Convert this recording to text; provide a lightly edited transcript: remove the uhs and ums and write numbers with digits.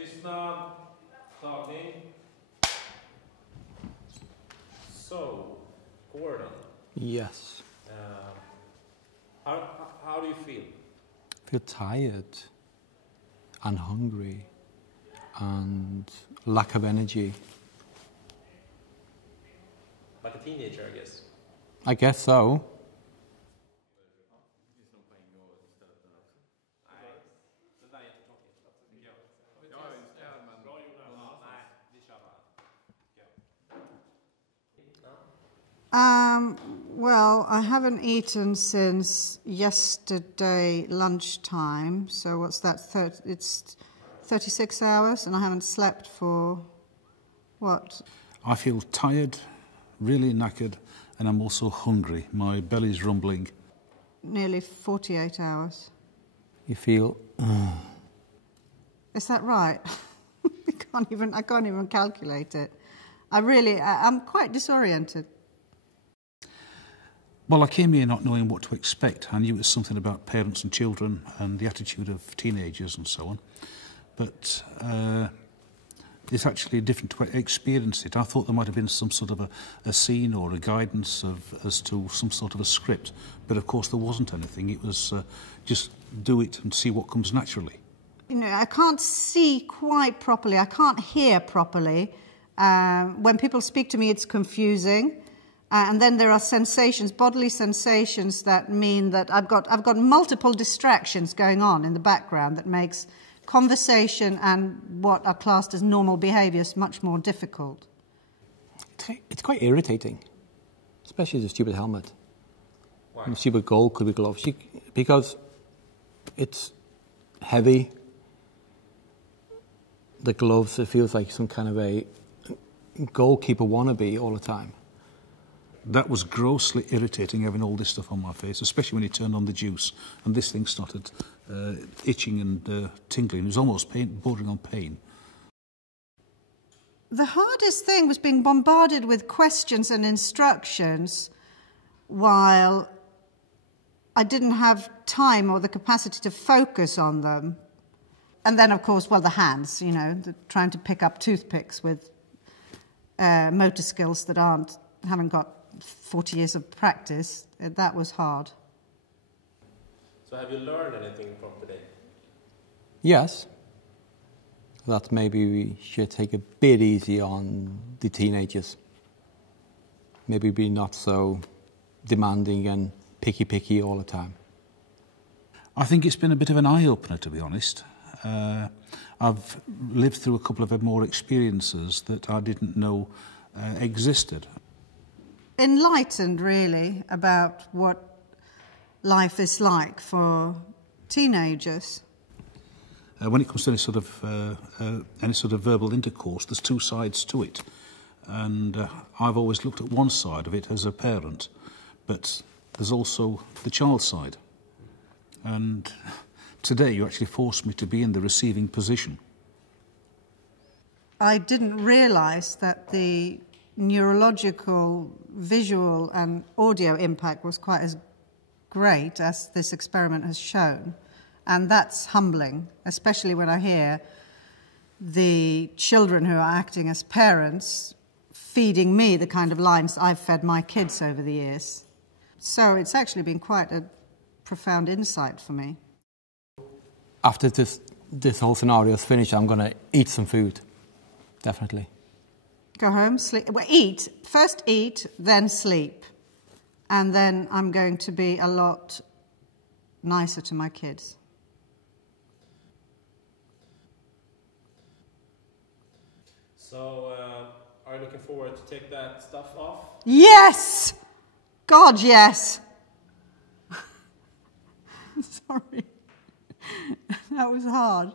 Tystnad, tagning. So, Gordon. Yes. How do you feel? I feel tired and hungry and lack of energy. Like a teenager, I guess. I guess so. Well, I haven't eaten since yesterday lunchtime, so what's that? It's 36 hours, and I haven't slept for, what? I feel tired, really knackered, and I'm also hungry. My belly's rumbling. Nearly 48 hours. You feel... Is that right? I can't even calculate it. I'm quite disoriented. Well, I came here not knowing what to expect. I knew it was something about parents and children and the attitude of teenagers and so on. But it's actually different to experience it. I thought there might have been some sort of a scene or a guidance as to some sort of a script. But of course there wasn't anything. It was just do it and see what comes naturally. You know, I can't see quite properly. I can't hear properly. When people speak to me, it's confusing. And then there are sensations, bodily sensations that mean that I've got multiple distractions going on in the background that makes conversation and what are classed as normal behaviours much more difficult. It's quite irritating, especially the stupid helmet. Why? And the stupid gold could be gloves. Because it's heavy. The gloves, it feels like some kind of a goalkeeper wannabe all the time. That was grossly irritating, having all this stuff on my face, especially when you turned on the juice and this thing started itching and tingling. It was almost bordering on pain. The hardest thing was being bombarded with questions and instructions while I didn't have time or the capacity to focus on them. And then, of course, well, the hands, you know, trying to pick up toothpicks with motor skills that haven't got 40 years of practice. That was hard. So have you learned anything from today? Yes. That maybe we should take a bit easy on the teenagers. Maybe be not so demanding and picky all the time. I think it's been a bit of an eye-opener, to be honest. I've lived through a couple of more experiences that I didn't know existed. Enlightened, really, about what life is like for teenagers. When it comes to any sort of verbal intercourse, there's two sides to it. And I've always looked at one side of it as a parent, but there's also the child side. And today you actually forced me to be in the receiving position. I didn't realise that the neurological, visual and audio impact was quite as great as this experiment has shown. And that's humbling, especially when I hear the children who are acting as parents feeding me the kind of lines I've fed my kids over the years. So it's actually been quite a profound insight for me. After this whole scenario is finished, I'm going to eat some food, definitely. Go home, sleep. Well, eat. First eat, then sleep. And then I'm going to be a lot nicer to my kids. So, are you looking forward to take that stuff off? Yes! God, yes! Sorry. That was hard.